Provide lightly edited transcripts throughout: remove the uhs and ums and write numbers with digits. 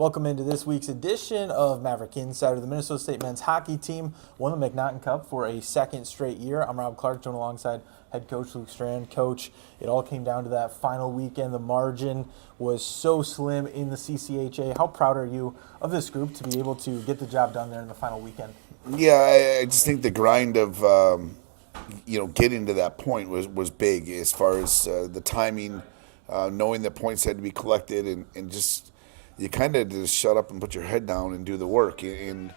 Welcome into this week's edition of Maverick Insider. The Minnesota State men's hockey team won the McNaughton Cup for a second straight year. I'm Rob Clark, joined alongside head coach Luke Strand. Coach, it all came down to that final weekend. The margin was so slim in the CCHA. How proud are you of this group to be able to get the job done there in the final weekend? Yeah, I just think the grind of getting to that point was big as far as the timing, knowing that points had to be collected, and just you kind of just shut up and put your head down and do the work. And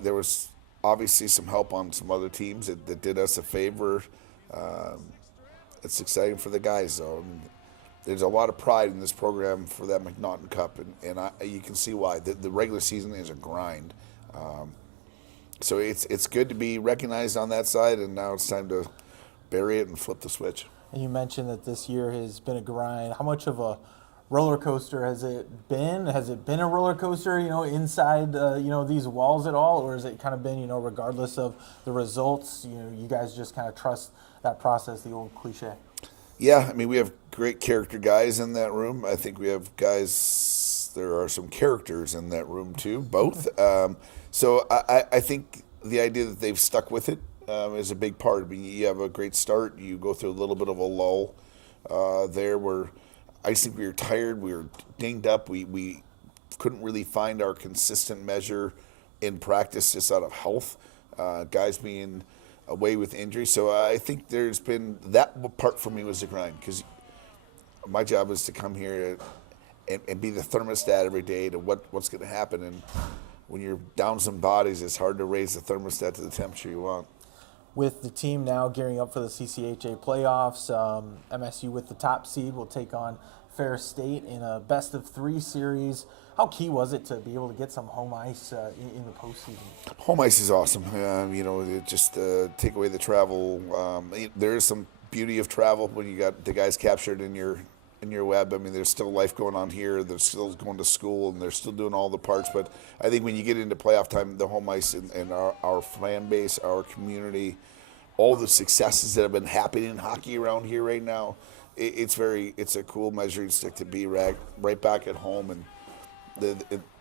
there was obviously some help on some other teams that did us a favor. It's exciting for the guys, though. And there's a lot of pride in this program for that McNaughton Cup, and you can see why. The regular season is a grind. So it's good to be recognized on that side, and now it's time to bury it and flip the switch. And you mentioned that this year has been a grind. How much of a roller coaster has it been? Has it been a roller coaster, inside, these walls at all? Or has it kind of been, regardless of the results, you guys just kind of trust that process, the old cliche? Yeah, I mean, we have great character guys in that room. I think we have guys, there are some characters in that room too, both. So I think the idea that they've stuck with it is a big part. I mean, you have a great start. You go through a little bit of a lull there where I just think we were tired. We were dinged up. We couldn't really find our consistent measure in practice just out of health, guys being away with injury. So I think there's been that part for me was the grind, because my job is to come here and be the thermostat every day to what's going to happen. And when you're down some bodies, it's hard to raise the thermostat to the temperature you want. With the team now gearing up for the CCHA Playoffs, MSU with the top seed will take on Fair State in a best-of-3 series. How key was it to be able to get some home ice in the postseason? Home ice is awesome. Just take away the travel. There is some beauty of travel when you got the guys captured in your web. I mean, there's still life going on here. They're still going to school, and they're still doing all the parts. But I think when you get into playoff time, the home ice and our fan base, our community, all the successes that have been happening in hockey around here right now, it's a cool measuring stick to be right back at home. And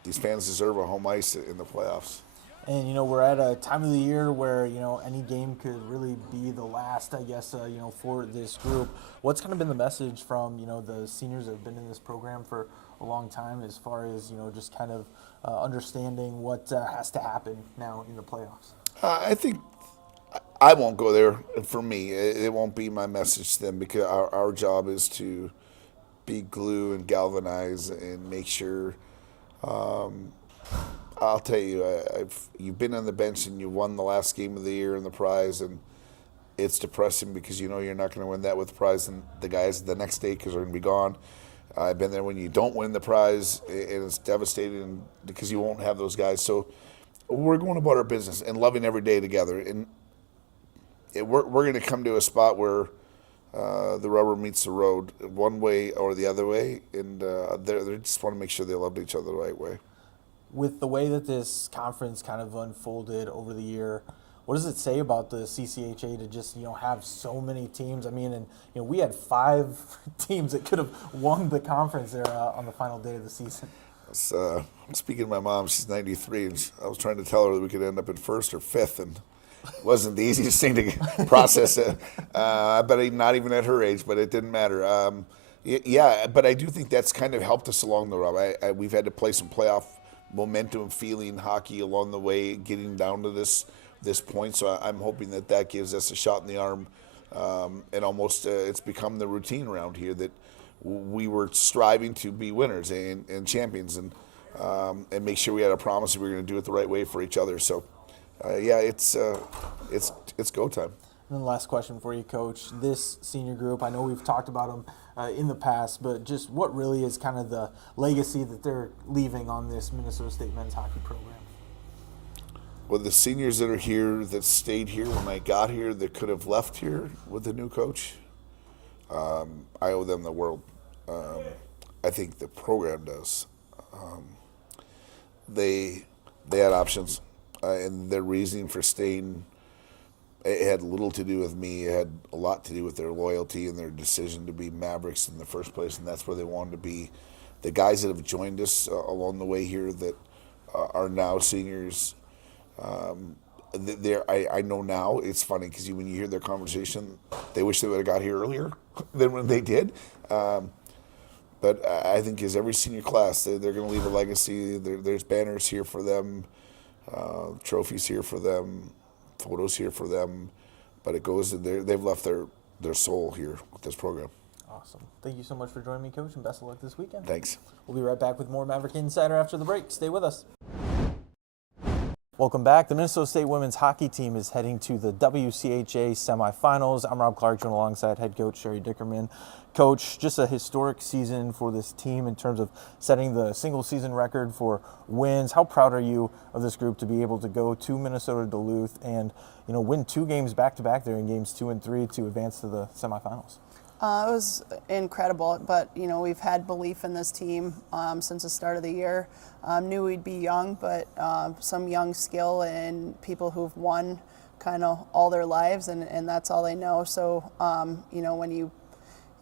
these fans deserve a home ice in the playoffs. And, we're at a time of the year where, any game could really be the last, I guess, for this group. What's kind of been the message from, the seniors that have been in this program for a long time as far as, just kind of understanding what has to happen now in the playoffs? I think I won't go there. For me, it won't be my message to them, because our job is to be glue and galvanize and make sure I'll tell you, you've been on the bench and you won the last game of the year and the prize, and it's depressing because you're not going to win that with the prize and the guys the next day because they're going to be gone. I've been there when you don't win the prize, and it's devastating because you won't have those guys. So we're going about our business and loving every day together, and we're going to come to a spot where the rubber meets the road one way or the other way, and they just want to make sure they love each other the right way. With the way that this conference kind of unfolded over the year, what does it say about the CCHA to just, have so many teams? I mean, and, we had 5 teams that could have won the conference there on the final day of the season. I'm speaking to my mom. She's 93, and I was trying to tell her that we could end up in 1st or 5th, and it wasn't the easiest thing to process. But not even at her age, but it didn't matter. Yeah, but I do think that's kind of helped us along the road. We've had to play some playoff momentum, feeling hockey along the way, getting down to this point. So I'm hoping that gives us a shot in the arm, and almost it's become the routine around here that we were striving to be winners and champions, and make sure we had a promise that we were going to do it the right way for each other. So it's go time. And then the last question for you, Coach. This senior group, I know we've talked about them in the past, but just what really is kind of the legacy that they're leaving on this Minnesota State men's hockey program? Well, the seniors that are here, that stayed here when I got here, that could have left here with the new coach, I owe them the world. I think the program does. They had options, and their reasoning for staying, it had little to do with me. It had a lot to do with their loyalty and their decision to be Mavericks in the first place, and that's where they wanted to be. the guys that have joined us along the way here that are now seniors. I know now it's funny because when you hear their conversation, they wish they would have got here earlier than when they did. But I think as every senior class, they're going to leave a legacy. There's banners here for them, trophies here for them, photos here for them. But it goes, they've left their soul here with this program. Awesome. Thank you so much for joining me, Coach, and best of luck this weekend. Thanks. We'll be right back with more Maverick Insider after the break. Stay with us. Welcome back. The Minnesota State women's hockey team is heading to the WCHA semifinals. I'm Rob Clark, joined alongside head coach Sherry Dickerman. Coach, just a historic season for this team in terms of setting the single season record for wins. How proud are you of this group to be able to go to Minnesota Duluth and, win 2 games back-to-back there in games 2 and 3 to advance to the semifinals? It was incredible, but we've had belief in this team since the start of the year. Knew we'd be young, but some young skill and people who've won kind of all their lives, and that's all they know. So when you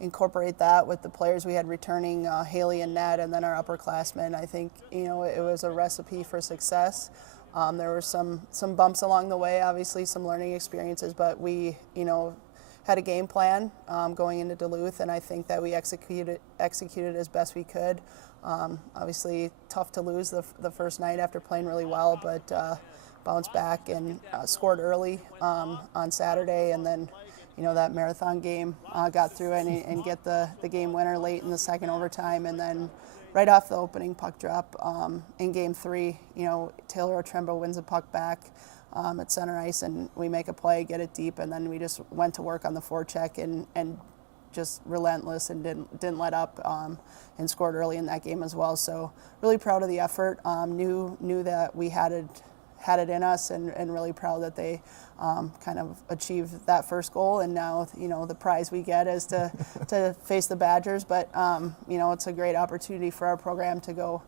incorporate that with the players we had returning, Haley and Ned, and then our upperclassmen, I think it was a recipe for success. There were some bumps along the way, obviously some learning experiences, but we had a game plan going into Duluth, and I think that we executed as best we could. Obviously, tough to lose the first night after playing really well, but bounced back and scored early on Saturday, and then that marathon game got through and get the game winner late in the second overtime, and then right off the opening puck drop in game 3, Taylor Otrembo wins a puck back at center ice, and we make a play, get it deep, and then we just went to work on the forecheck and just relentless and didn't let up and scored early in that game as well. So really proud of the effort. Knew that we had it in us, and really proud that they kind of achieved that first goal. And now the prize we get is to face the Badgers. But it's a great opportunity for our program to go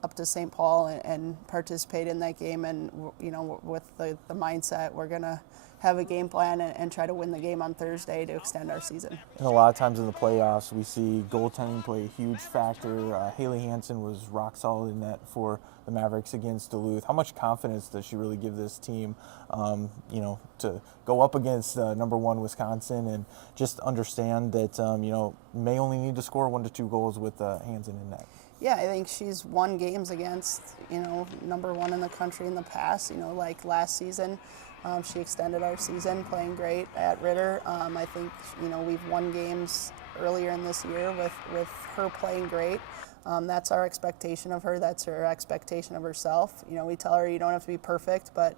up to St. Paul and participate in that game, and with the mindset we're gonna have a game plan and try to win the game on Thursday to extend our season. And a lot of times in the playoffs, we see goaltending play a huge factor. Haley Hansen was rock solid in that for the Mavericks against Duluth. How much confidence does she really give this team, to go up against number 1 Wisconsin and just understand that, may only need to score 1 to 2 goals with Hansen in net? Yeah, I think she's won games against, number 1 in the country in the past. Like last season, she extended our season playing great at Ritter. I think, we've won games earlier in this year with her playing great. That's our expectation of her. That's her expectation of herself. We tell her you don't have to be perfect, but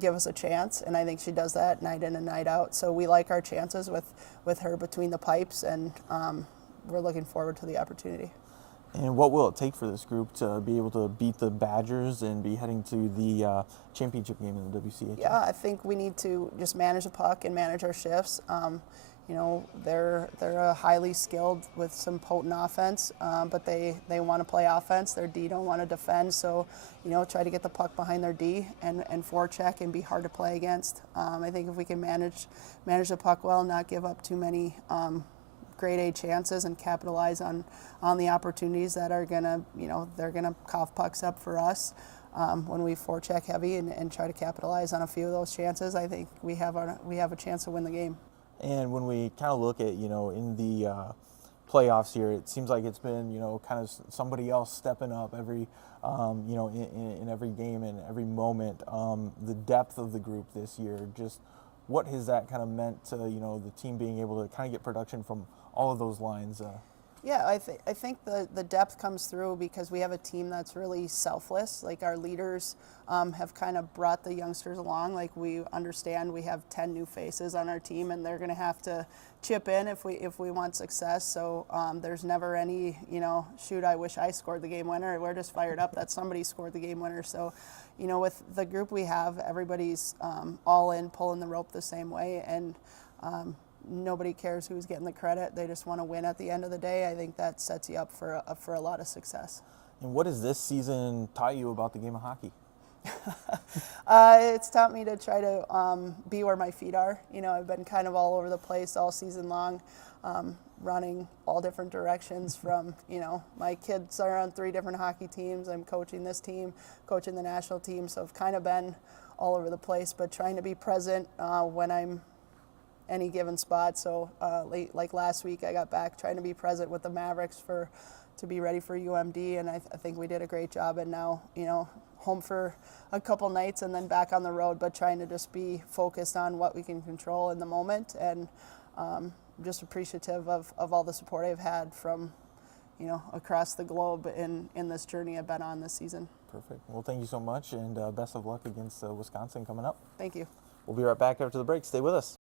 give us a chance. And I think she does that night in and night out. So we like our chances with her between the pipes, and we're looking forward to the opportunity. And what will it take for this group to be able to beat the Badgers and be heading to the championship game in the WCHA? Yeah, I think we need to just manage the puck and manage our shifts. They're a highly skilled with some potent offense, but they want to play offense. Their D don't want to defend, so try to get the puck behind their D and forecheck and be hard to play against. I think if we can manage the puck well, not give up too many grade A chances, and capitalize on the opportunities that are gonna they're gonna cough pucks up for us when we forecheck heavy and try to capitalize on a few of those chances. I think we have a chance to win the game. And when we kind of look at, in the playoffs here, it seems like it's been, kind of somebody else stepping up every, in every game and every moment. The depth of the group this year, just what has that kind of meant to, the team being able to kind of get production from all of those lines? Yeah, I think the depth comes through because we have a team that's really selfless. Like our leaders have kind of brought the youngsters along. Like we understand we have 10 new faces on our team, and they're going to have to chip in if we want success. So there's never any, shoot, I wish I scored the game winner. We're just fired up that somebody scored the game winner. So, with the group we have, everybody's all in, pulling the rope the same way, and nobody cares who's getting the credit. They just want to win at the end of the day. I think that sets you up for a lot of success. And what has this season taught you about the game of hockey? It's taught me to try to be where my feet are. I've been kind of all over the place all season long. running all different directions from, you know, my kids are on 3 different hockey teams. I'm coaching this team, coaching the national team. So I've kind of been all over the place, but trying to be present when I'm any given spot. So like last week, I got back trying to be present with the Mavericks to be ready for UMD, and I think we did a great job. And now, you know, home for a couple nights and then back on the road, but trying to just be focused on what we can control in the moment, and just appreciative of all the support I've had from, you know, across the globe in this journey I've been on this season. Perfect. Well, thank you so much, and best of luck against Wisconsin coming up. Thank you. We'll be right back after the break. Stay with us.